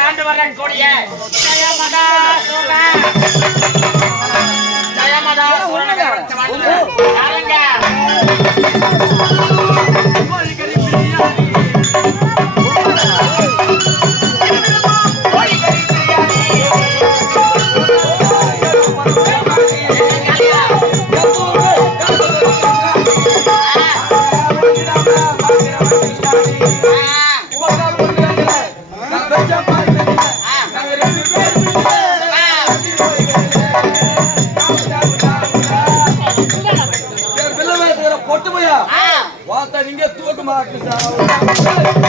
ஆண்டு வரக்கூடிய ஜெயமதா நீங்க தூக்க மாட்டீங்க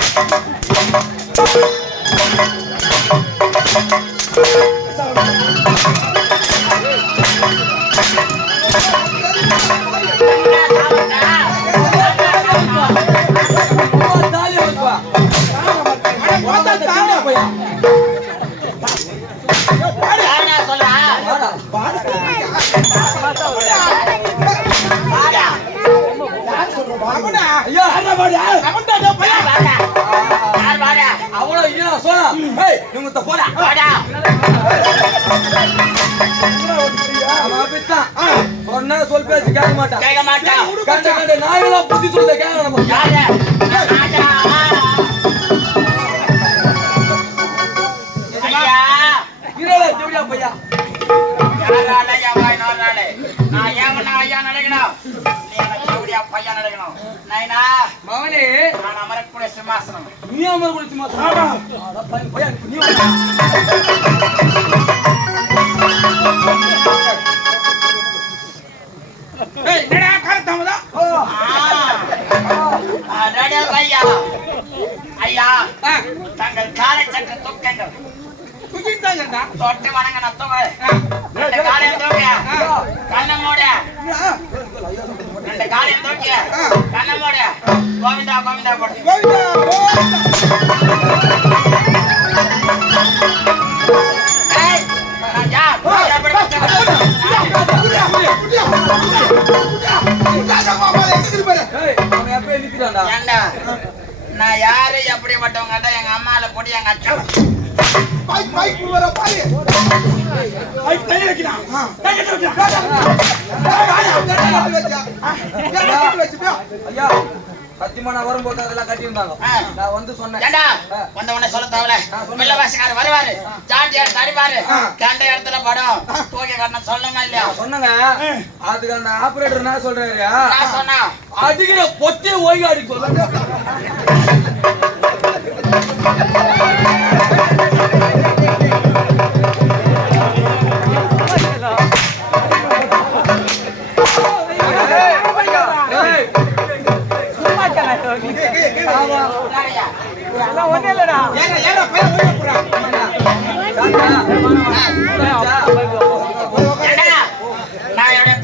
சொல் பேச்சு கேட்க மாட்டான் கண்ட கண்ட நாயெல்லாம் புத்தி சொல்ல கேட்கணும் பையா மகனே அமரக்கூடிய சிம்மாசனம் நீ அமரக்கூடிய சிம்மாசனம் ஐயா தங்கள் காலை சற்று தூக்கங்கள் தொட்டு வணங்க நத்தோங்க காலையில் தூக்கிய கண்ணமோட ரெண்டு காலையில் தூக்கிய கண்ணமோட கோவிந்தா கோவிந்தா போடு நான் யாரு எப்படிப்பட்டவங்க எங்க அம்மால போட்டு எங்க அச்சா சத்தியமா நான் வரும்போது அதெல்லாம் கட்டியிருந்தாங்க நான் வந்து சொன்னேன் வந்த உடனே சொல்ல தேவல வெள்ளவாசிக்காரர் வருவாரு சாட்டியார் தடிப்பாரு கண்ட இடத்துல படம் தூக்கி கட்டணும் சொல்லமா இல்லையா சொன்னங்க அதுக்கு அந்த ஆபரேட்டர் என்ன சொல்றாரு சொன்னா அதுக்கு பொத்தே ஓய்வு அடி சொல்லுங்க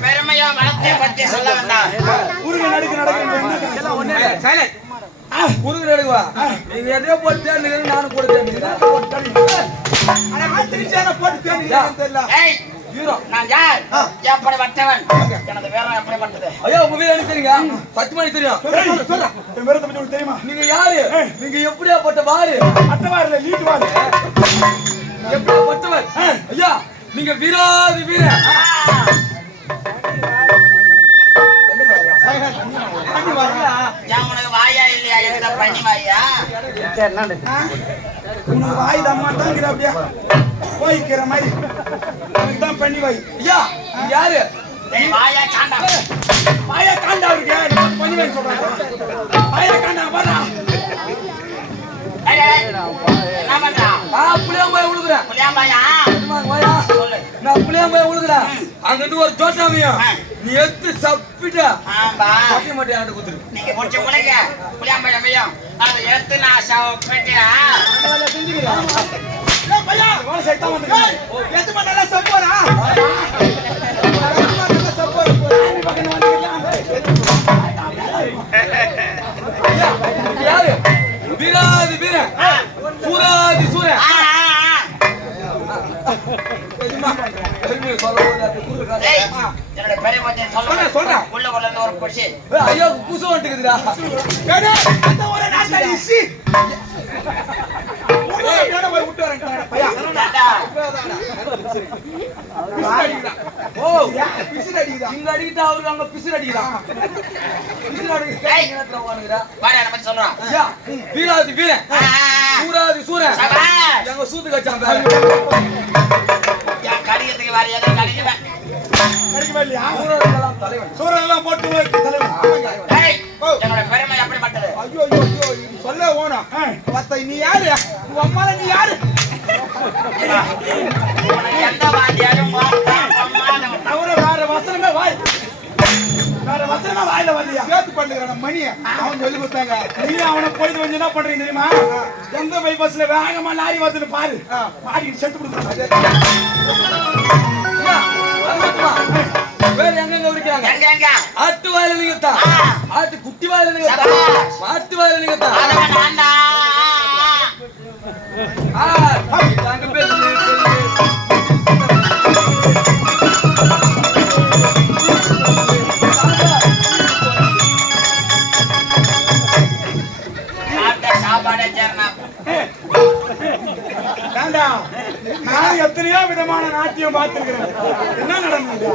பெருமையா வளத்தை பத்தி சொல்ல வந்தான் நீங்க எதையோ போட்டு நானும் போட்டு நான் யார் எப்படிப்பட்டவன் எனது வேறம் எப்படிப்பட்டது ஐயோ உங்க வீர எனக்கு தெரியுங்க சத்தியமா தெரியும் தெரியுமா நீங்க யாரு நீங்க எப்படியாப்பட்ட வாரு அட்டவாரு இல்ல லீட் வாரு எப்படியாப்பட்டவர் ஐயா நீங்க வீராதி வீர உனக்கு வாயா இல்லையா எனக்கு பண்ணி வாயா உனக்கு வாய் தம்மா தாங்கிற அப்படியா போய்க்கிற மாதிரி தான் பண்ணி வாய் ஐயா யாரு வாயா காண்டா இருக்கு பண்ணி வாய் சொல்றாங்க வாயா காண்டா வரா என்ன பண்றா புளியாம்பாய் உழுகுறேன் புளியாம்பாயா நான் புளியாம்பாய் உழுகுறேன் அங்கிட்டு ஒரு ஜோட்டாமையும் நீ எடுத்து சப்பிட்ட பட்டி மட்டும் யார்கிட்ட குத்துரு நீங்க முடிச்ச உலக புளியாம்பாய் அமையும் அதை எடுத்து நான் சப்பிட்டா பையா வாழ சைத்தா வந்து எது பண்ணல சப்போரா சப்போரா பக்கன வந்து யாரு வீராதி வீர சூராதி சூர என்னோட பெரிய மச்சான் சொல்றேன் உள்ள கொள்ள ஒரு குஷி ஐயோ குசு வந்துக்குதுடா அந்த ஒரு நாட்டாளி சி இங்க அடிக்கிட்டா அவருக்கு அங்க பிசிறு அடிக்கிறான். சொல்றான் வீராதி வீரன் சூராதி சூரன் எங்க சூத்து கச்சான் பேரு கடிக்கிறதுக்கு வேற ஏதோ கடிக்குவேன் சூரன் போட்டு என்னோட பெருமை எப்படிப்பட்டது? ஐயோ ஐயோ சொல்ல ஓனா நீ யாரு? அம்மால நீ யாரு? எந்த வாத்தியாரும் வேற வசனமே வாயில வரலையா? சேர்த்து பண்ணுறான மணியை அவன் சொல்லி கொடுத்தாங்க. நீ அவனை போயிட்டு வந்து என்ன பண்றீங்க தெரியுமா? எந்த பைபாஸ்ல வேகமா லாரி வருதுன்னு பாரு, மாடிக்கு செத்து கொடுக்குறாங்க. வேற எங்க இருக்கிறாங்க? எங்க ஆட்டு வாயில நீங்கத்தா, ஆட்டு குட்டி வாயில நீங்கத்தா, மாட்டு வாயில நீங்கத்தா. அங்க பேரு நான் எத்தனையோ விதமான நாட்டியம் பார்த்திருக்கிறேன். என்ன நடந்தது?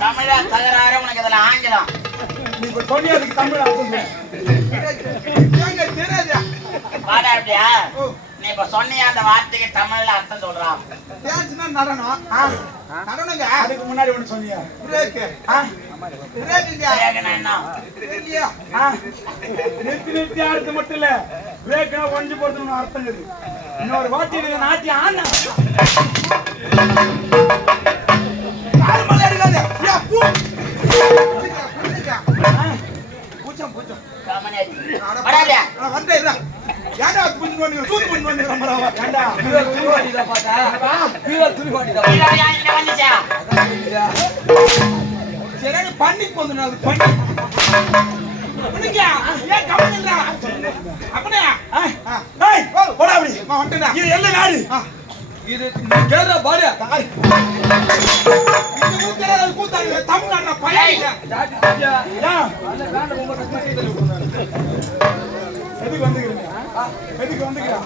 தமிழ தகராறு உனக்கு இதுல ஆங்கிலம். நீ இப்ப சொன்னதுக்கு தமிழ் நீ இப்ப சொன்னியா அந்த வார்த்தைக்கு தமிழ்ல அர்த்தம் சொல்றான். நடனம் நடனங்க. அதுக்கு முன்னாடி ஒண்ணு சொன்னியா? நிறுத்தி நிறுத்தி ஆடுறது மட்டும் இல்ல, பிரேக்னா ஒஞ்சு போடுறது அர்த்தம் இருக்கு. இன்னொரு வாட்டி நாட்டி ஆனா பூச்சம் பூச்சம் பண்ணி போது இது தமிழ்நாடு பையன் எதுக்கு வந்துக்கிறீங்க? எதுக்கு வந்துக்கிறா?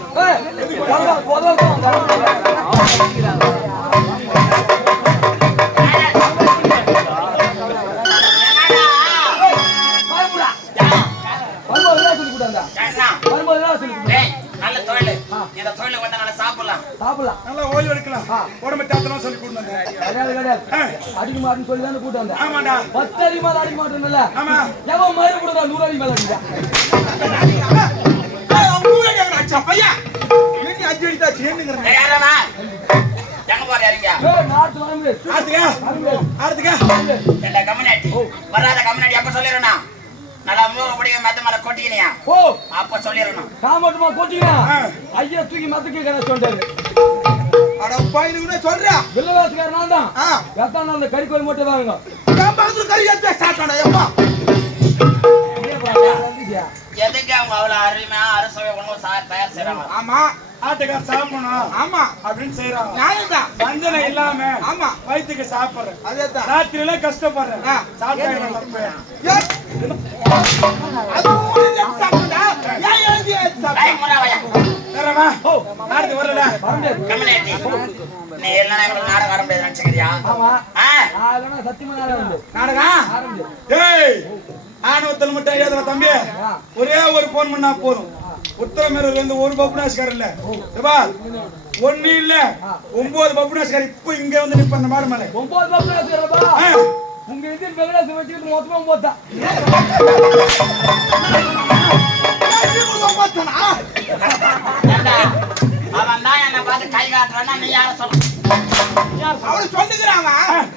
நல்ல தொழில், இந்த தொழில் வந்து நல்லா சாப்பிடலாம், நல்லா ஓய்வு எடுக்கலாம், உடம்பு தாத்தலாம் சொல்லி கூட்டு அடிக்க மாட்டேன்னு சொல்லி தானே கூட்டு வந்தேன். ஆமாடா 10 அடி மேல அடிக்க மாட்டேன்ல. ஆமா எவன் மயிறு கூட 100 அடி மேல அடிச்சா பையா எங்க அடி அடிச்சா சேந்துங்கறேன். யாரமா எங்க போற யாரீங்க? நாட்டு வாங்க ஆடுதுங்க எல்லா கம்யூனிட்டி வராத கம்யூனிட்டி அப்ப சொல்லிரேனா நல்லா மூகப்படிய மத்த மேல கொட்டினியா? ஓ அப்ப சொல்லிரணும். காமட்டுமா கொட்டினா ஐயா தூக்கி மத்தக்கு கண சொல்றாரு. அட பையனுக்கு சொல்றா வில்லவாசகார நான் தான். எத்தனை அந்த கறி கோழி மட்டும் வாங்குங்க. நான் பாத்து கறி ஏத்த ஸ்டார்ட் பண்ணா எப்பா எதுக்கு அவங்க அவ்வளவு அருமையா அரசவை உணவு தயார் செய்யறாங்க? ஆமா ஆட்டுக்கார சாப்பிடணும். ஆமா அப்படின்னு செய்யறாங்க. நியாயம்தான். வஞ்சனை இல்லாம ஆமா வயிற்றுக்கு சாப்பிடுறேன். அதேதான் ராத்திரியில கஷ்டப்படுறேன். சாப்பிட்டா ஆணவத்தில் மட்டும் எழுதுற தம்பி ஒரே ஒரு போன் பண்ணா போதும். உத்தரமேரூர்ல இருந்து ஒரு பப்புனாஸ்கார் இல்ல ஒண்ணு இல்ல 9 பப்புனாஸ்கார் இப்ப இங்க வந்து நிப்ப அந்த மாடு மேல 9 பப்புனாஸ்கார் உங்க இது பெங்கடாஸ் வச்சிட்டு மொத்தமா போட்டா அவன் தான் என்ன பார்த்து கை காட்டுறான்னா நீ யார சொல்ற? அவரு சொல்லுகிறாங்க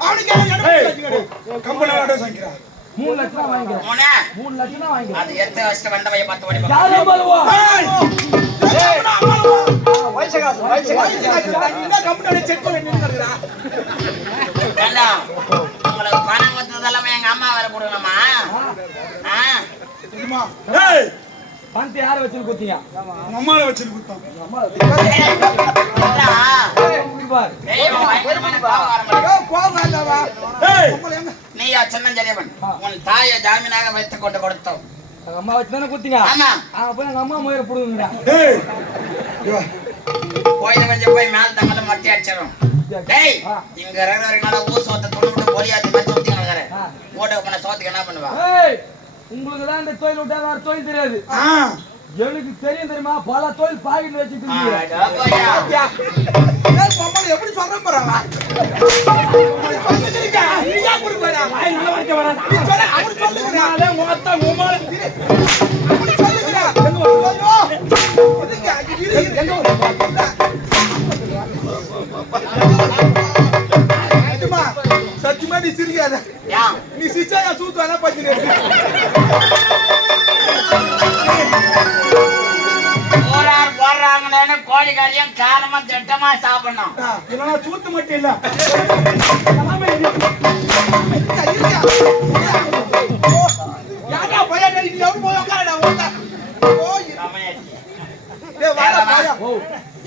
அவனுக்கு என்ன கம்பளோட சங்கிரா 3 லட்சம் வாங்கிக்கிறேன். 3 லட்சம் வாங்கிக்கிறேன். அது எத்த வஷ்ட வந்தவைய 10 வடி யாரோ பலவா ஏய் வயசகாசு நீங்க கம்பெனில செக் பண்ணி நின்னுங்கடா. ஏண்டா உங்களுக்கு பணம் வந்ததெல்லாம் எங்க அம்மா வர போடுங்கம்மா. இதுமா ஏய் பணத்தை யாரை வச்சு குத்தீங்க? அம்மாவை வச்சு குத்தோம். நீயா சின்னஞ்செரியவன் உன் தாயை ஜாமீனாக வைத்துக் கொண்டு கொடுத்தோம். அம்மா வச்சு தானே குத்தீங்க? போய் எங்க அம்மா முயற போடுங்க. போய் மேல தங்கல மட்டி அடிச்சிடும். டேய் இங்க இருக்கிறவங்க ஊர் சோத்தை தொண்ணூட்டு போலியாத்தி மாதிரி சுத்தி நடக்கிற ஓட்ட பண்ண சோத்துக்கு என்ன பண்ணுவா? உங்களுக்கு தான் இந்த தொழில் விட்டா வேற தொழில் தெரியாது. எனக்கு தெரியும் தெரியுமா? பல தொழில் பாக்கெட் வச்சுட்டு எப்படி சொல்ற போறாங்க? சத்தியமா நீ சிரிக்காத. நீ சிரிச்சா சூத்து வேணா பத்தி போடுறாங்கன்னு கோழிக்காரியும் காரமா திட்டமா சாப்பிடணும். இதெல்லாம் சூத்து மட்டும் இல்ல.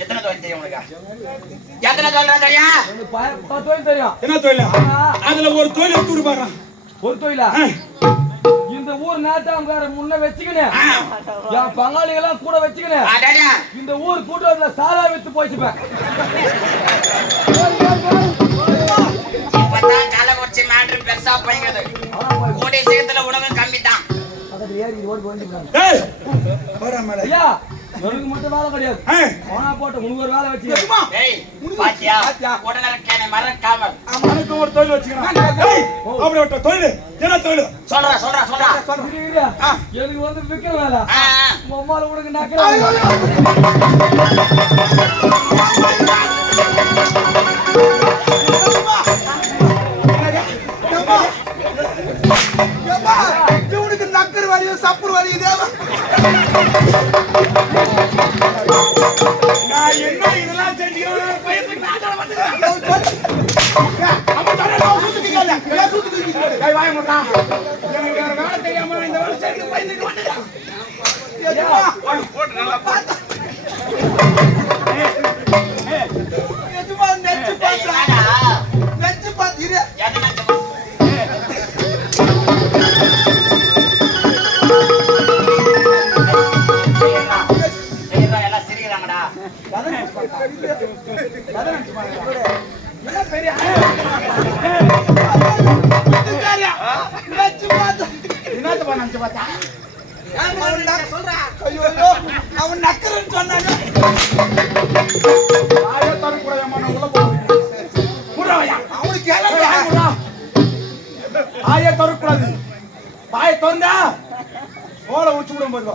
எத்தனை தொழில் தெரியும் உனக்கு? எத்தனை தொழில் தெரியும்? என்ன தொழில்? அதுல ஒரு தொழில் எடுத்து பாக்குறான். ஒரு தொழிலா? இந்த ஊர் நாட்டாங்கார முன்ன வச்சுக்கினேன், என் பங்காளிகளாம் கூட வச்சுக்கினேன். இந்த ஊர் கூட்டத்துல சாரா வித்து போச்சுப்பேன். இப்பதான் கள்ளக்குறிச்சி மேட்ரு பெருசா போய்கிறது. கூடிய சீக்கிரத்துல உணவு கம்மி தான். ஐயா எனக்கு மட்டும் வேலை கிடையாது. போனா போட்ட உனக்கு ஒரு வேலை வச்சு மறக்காமல் ஒரு தொழில் வச்சுக்கிறேன். தொழில் என்ன தொழில் சொல்றா சொல்றா சொல்றா. எனக்கு வந்து விக்கிற வேலை. அம்மால உனக்கு நக்கிற இவனுக்கு நக்கர் வலியும் சப்புர் வலியும் தேவை. நான் என்ன இதெல்லாம் செஞ்சுக்கிறேன்? அவன் நக்கரன்னு சொன்னாங்க. அவனுக்கு ஆய தரக்கூடாது. பாய திறந்தா ஓலை உச்சி விடும் போது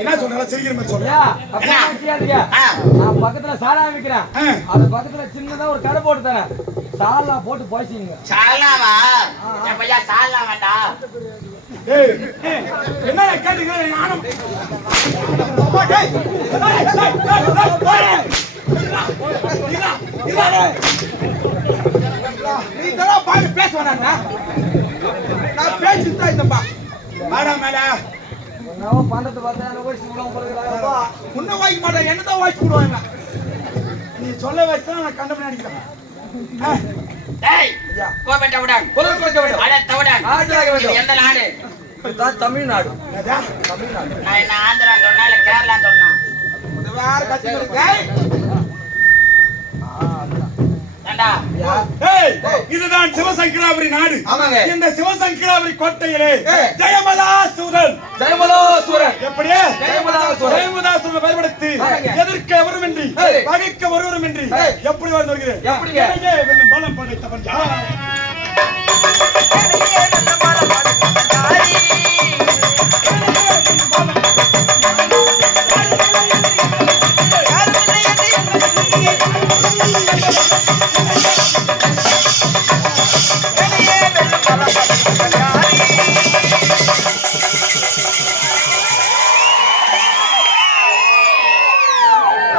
என்ன சொல்ற சிரிக்கிற மாதிரி சொல்ற. நான் பக்கத்துல சாலா விக்கிறேன். அது பக்கத்துல சின்னதா ஒரு கடை போட்டு தரேன். சாலா போட்டு போய்ச்சிங்க. சாலாவா? எப்பையா சாலா வேண்டா? என்ன கேட்டுக்கிறேன் நானும். நீ இதெல்லாம் பாரு பேச வேணாம். நான் பேசிட்டு இந்தப்பா மேடம் மேடம் பண்டத்தை பார்த்தா முன்ன வாய்க்க மாட்டேன். என்னதான் வாய்ச்சி விடுவாங்க. நீ சொல்ல வச்சு நான் கண்டபடி அடிக்கிறேன். தமிழ்நாடு. நான் என்ன ஆந்திரா சொன்னா இல்ல கேரளா சொன்னா? இதுதான் சிவசங்கராபுரி நாடு. இந்த சிவசங்கராபுரி கோட்டையிலே ஜெயமலாசூரன் எப்படியே ஜெயமலாசூரன் பயன்படுத்தி எதிர்க்க ஒருவருமின்றி பகைக்க ஒருவருமின்றி எப்படி வாழ்ந்து வருகிறேன். பலம் படைத்தவன் யார்? Hey!